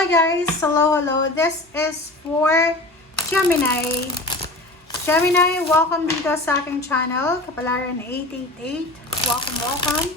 Hi guys! Hello! This is for Gemini. Gemini, welcome dito sa aking channel, Kapalaran 888. Welcome!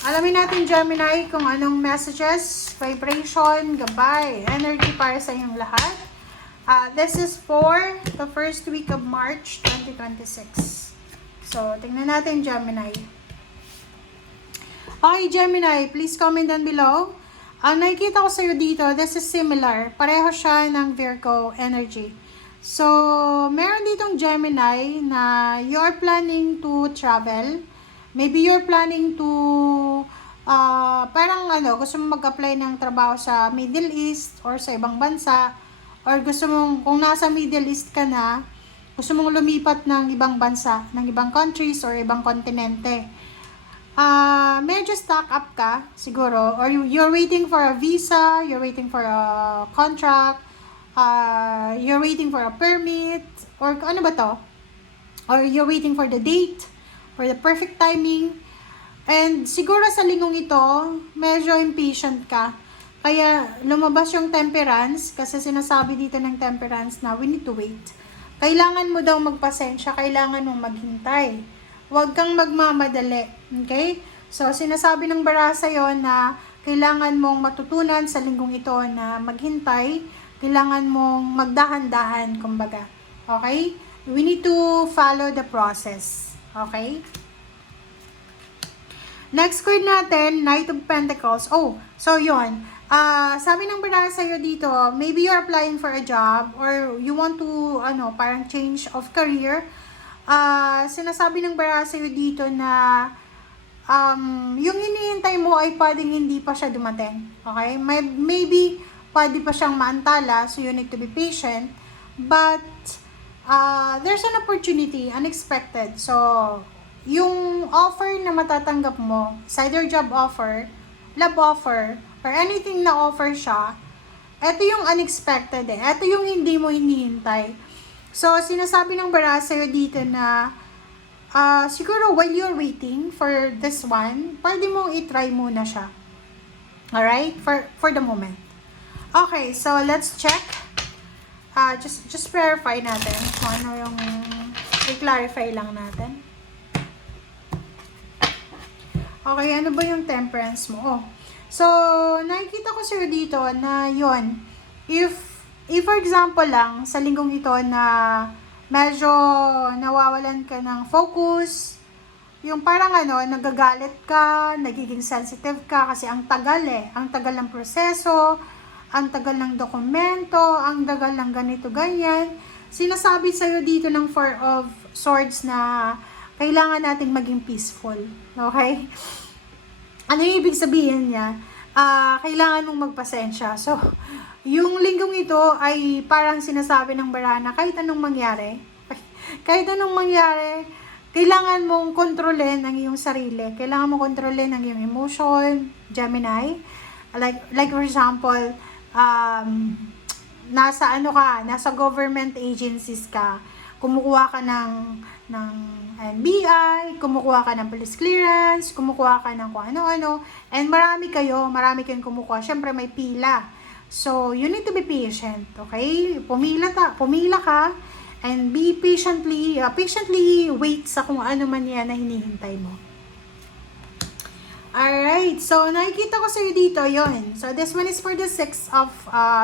Alamin natin, Gemini, kung anong messages, vibration, gabay, energy para sa inyong lahat. This is for the first week of March 2026. So, tingnan natin, Gemini. Okay, Gemini, please comment down below. Ang nakikita ko sa'yo dito, this is similar. Pareho siya ng Virgo energy. So, meron ditong Gemini na you're planning to travel. Maybe you're planning to, gusto mo mag-apply ng trabaho sa Middle East or sa ibang bansa. Or gusto mong, kung nasa Middle East ka na, gusto mong lumipat ng ibang bansa, ng ibang countries or ibang kontinente. Medyo stock up ka, siguro, or you're waiting for a visa, you're waiting for a contract, you're waiting for a permit, or ano ba to? Or you're waiting for the date, for the perfect timing, and siguro sa linggong ito, medyo impatient ka. Kaya lumabas yung temperance, kasi sinasabi dito ng temperance na we need to wait. Kailangan mo daw magpasensya, kailangan mong maghintay. Huwag kang magmamadali. Okay? So, sinasabi ng bara sa'yo na kailangan mong matutunan sa linggong ito na maghintay. Kailangan mong magdahan-dahan, kumbaga. Okay? We need to follow the process. Okay? Next card natin, Knight of Pentacles. Oh, so yun. Sabi ng bara sa'yo dito, maybe you're applying for a job or you want to, parang change of career. Sinasabi ng bara sa'yo dito na yung hinihintay mo ay pwedeng hindi pa siya dumating. Okay? Maybe pwede pa siyang maantala, so you need to be patient. But there's an opportunity, unexpected. So, yung offer na matatanggap mo, it's either job offer, love offer, or anything na offer siya, ito yung unexpected eh. Ito yung hindi mo hinihintay. So, sinasabi ng bara sa'yo dito na siguro while you're waiting for this one, pwede mong i-try muna siya. Alright? For the moment. Okay, so let's check. Just verify natin kung ano yung i-clarify lang natin. Okay, ano ba yung temperance mo? Oh. So, nakikita ko sa'yo dito na yon. If for example lang, sa linggong ito na medyo nawawalan ka ng focus, yung parang nagagalit ka, nagiging sensitive ka kasi ang tagal ang tagal ng proseso, ang tagal ng dokumento, ang tagal ng ganito, ganyan. Sinasabi sa'yo dito ng Four of Swords na kailangan nating maging peaceful. Okay? Ano yung ibig sabihin niya? Kailangan mong magpasensya. So, yung linggong ito ay parang sinasabi ng bara na kahit anong mangyari, kailangan mong kontrolin ang iyong sarili. Kailangan mong kontrolin ang iyong emotion, Gemini. Like for example, nasa government agencies ka, kumukuha ka ng NBI, kumukuha ka ng police clearance, kumukuha ka ng kung ano-ano, and marami kayong kumukuha. Syempre may pila. So, you need to be patient, okay? Pumila ka, and be patiently wait sa kung ano man yan na hinihintay mo. Alright, so nakikita ko sa'yo dito, yon. So, this one is for the Six of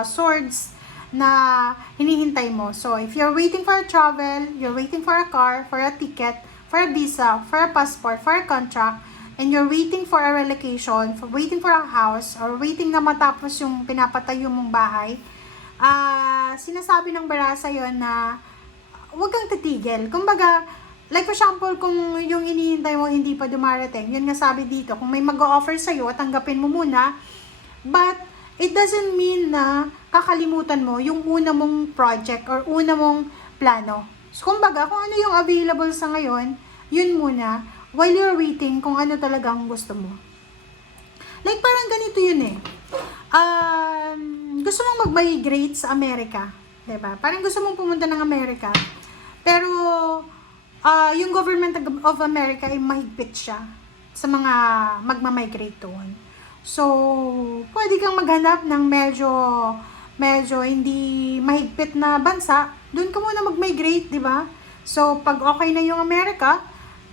Swords na hinihintay mo. So, if you're waiting for a travel, you're waiting for a car, for a ticket, for a visa, for a passport, for a contract, and you're waiting for a relocation, waiting for a house, or waiting na matapos yung pinapatayo mong bahay, sinasabi ng bara sa'yo na huwag kang titigil. Kumbaga, like for example, kung yung inihintay mo hindi pa dumarating, yun nga sabi dito, kung may mag-o-offer sa'yo, tanggapin mo muna, but it doesn't mean na kakalimutan mo yung una mong project or una mong plano. So, kumbaga, kung ano yung available sa ngayon, yun muna, while you're waiting kung ano talaga ang gusto mo. Like, parang ganito yun eh. Gusto mong mag-migrate sa Amerika. Diba? Parang gusto mong pumunta ng Amerika. Pero, yung government of America ay mahigpit siya sa mga magmamigrate doon. So, pwede kang maghanap ng medyo hindi mahigpit na bansa. Doon ka muna mag-migrate, di ba? So, pag okay na yung Amerika,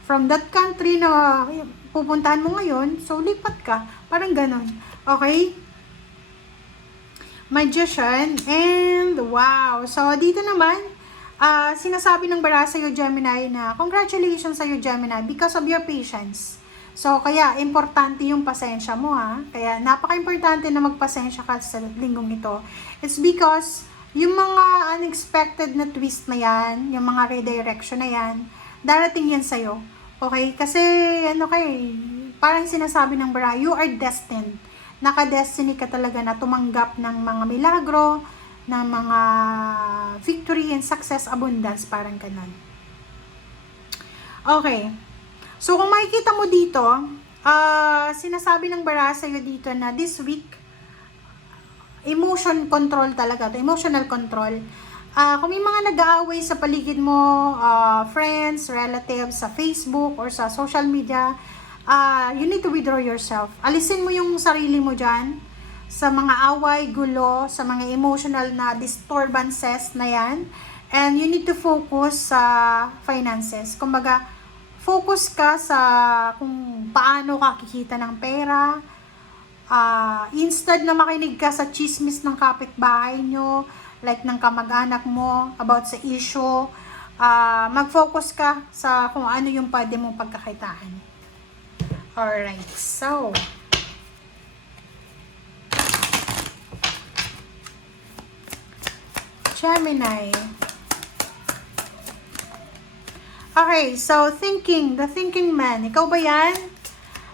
from that country na pupuntahan mo ngayon, so lipat ka. Parang ganon. Okay? Magician, and wow. So, dito naman, sinasabi ng bara sa'yo, Gemini, na congratulations sa'yo, Gemini, because of your patience. So, kaya, importante yung pasensya mo, ha. Kaya, napaka-importante na magpasensya ka sa linggong ito. It's because, yung mga unexpected na twist na yan, yung mga redirection na yan, darating yan sa'yo. Okay? Kasi, parang sinasabi ng bara, you are destined. Naka-destiny ka talaga na tumanggap ng mga milagro, ng mga victory and success, abundance, parang ganun. Okay. So, kung makikita mo dito, sinasabi ng bara sa'yo dito na this week, emotion control talaga, emotional control. Kung may mga nag-aaway sa paligid mo, friends, relatives, sa Facebook, or sa social media, you need to withdraw yourself. Alisin mo yung sarili mo dyan sa mga away, gulo, sa mga emotional na disturbances na yan. And you need to focus sa finances. Kumbaga, focus ka sa kung paano ka kikita ng pera. Instead na makinig ka sa chismis ng kapitbahay nyo, like ng kamag-anak mo about sa issue, mag-focus ka sa kung ano yung pwede mong pagkakitaan. Alright, so Gemini. Okay, so the thinking man. Ikaw ba yan?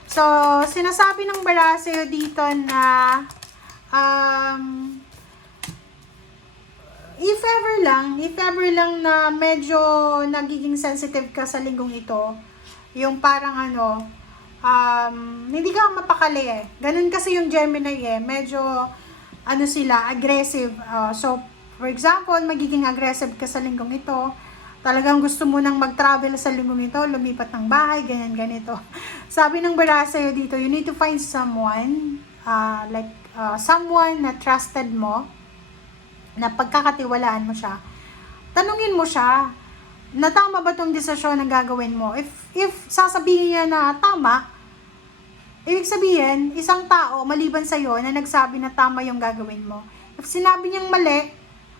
So, sinasabi ng bara sa'yo dito na if ever lang na medyo nagiging sensitive ka sa linggong ito, yung parang hindi ka mapakali eh. Ganun kasi yung Gemini eh. Medyo, sila, aggressive. So, for example, magiging aggressive ka sa linggong ito. Talagang gusto mo nang mag-travel sa linggong ito, lumipat ng bahay, ganyan, ganito. Sabi ng bara sa'yo dito, you need to find someone, someone na trusted mo, na pagkakatiwalaan mo siya. Tanungin mo siya, na tama ba tong desisyon na gagawin mo? If sasabihin niya na tama, ibig sabihin, isang tao maliban sa'yo na nagsabi na tama yung gagawin mo. If sinabi niyang mali,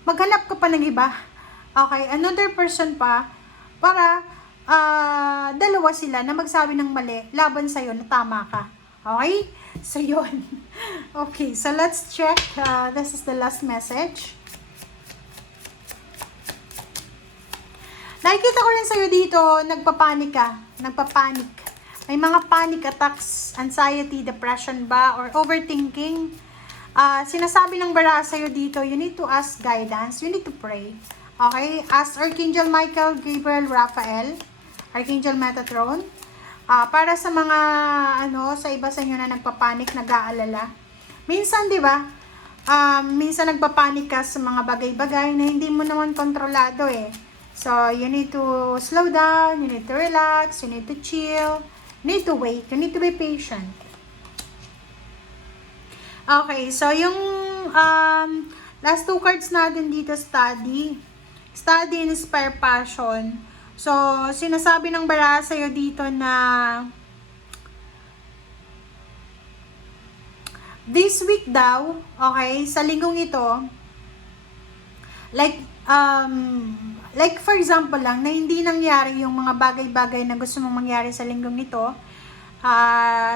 maghanap ka pa ng iba. Okay, another person pa, para dalawa sila na magsabi ng mali, laban sa'yo na tama ka. Okay? So, yun. Okay, so let's check. This is the last message. Nakikita ko rin sa'yo dito, nagpapanik ka. Nagpapanik. May mga panic attacks, anxiety, depression ba, or overthinking. Sinasabi ng bara sa'yo dito, you need to ask guidance, you need to pray. Okay? Ask Archangel Michael, Gabriel, Raphael, Archangel Metatron. Para sa mga, sa iba sa inyo na nagpapanik, nag-aalala. Minsan, di ba? Minsan nagpapanik ka sa mga bagay-bagay na hindi mo naman kontrolado eh. So, you need to slow down, you need to relax, you need to chill, you need to wait, you need to be patient. Okay, so yung last two cards natin dito, study, inspire, passion. So, sinasabi ng bara sa'yo dito na this week daw, okay, sa linggong ito, like for example lang, na hindi nangyari yung mga bagay-bagay na gusto mong mangyari sa linggong ito,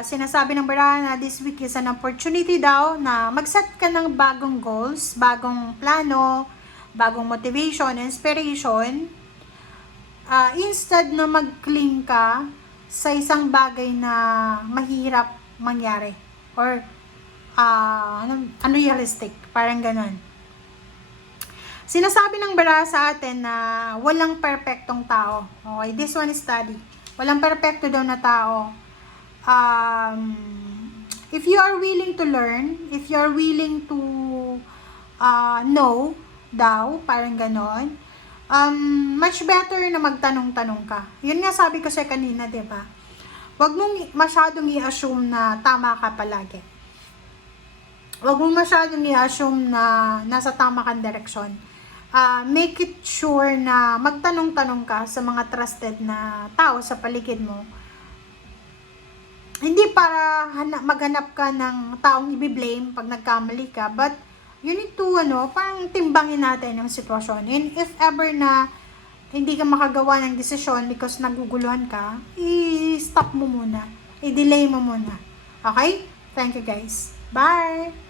sinasabi ng bara na this week is an opportunity daw na mag-set ka ng bagong goals, bagong plano, bagong motivation, inspiration, instead na mag-cling ka sa isang bagay na mahirap mangyari or unrealistic, parang ganon. Sinasabi ng bara sa atin na walang perfectong tao. Okay, this one is study. Walang perfecto daw na tao. If you are willing to learn, if you are willing to know daw, parang ganon, much better na magtanong-tanong ka. Yun nga sabi ko sa kanina, diba? Huwag mong masyadong i-assume na tama ka palagi. Huwag mo masyadong i-assume na nasa tama kang direksyon. Make it sure na magtanong-tanong ka sa mga trusted na tao sa paligid mo. Hindi para maghanap ka ng taong i-blame pag nagkamali ka, but you need to, parang timbangin natin yung sitwasyon. And if ever na hindi ka makagawa ng desisyon because naguguluhan ka, i-stop mo muna. I-delay mo muna. Okay? Thank you guys. Bye!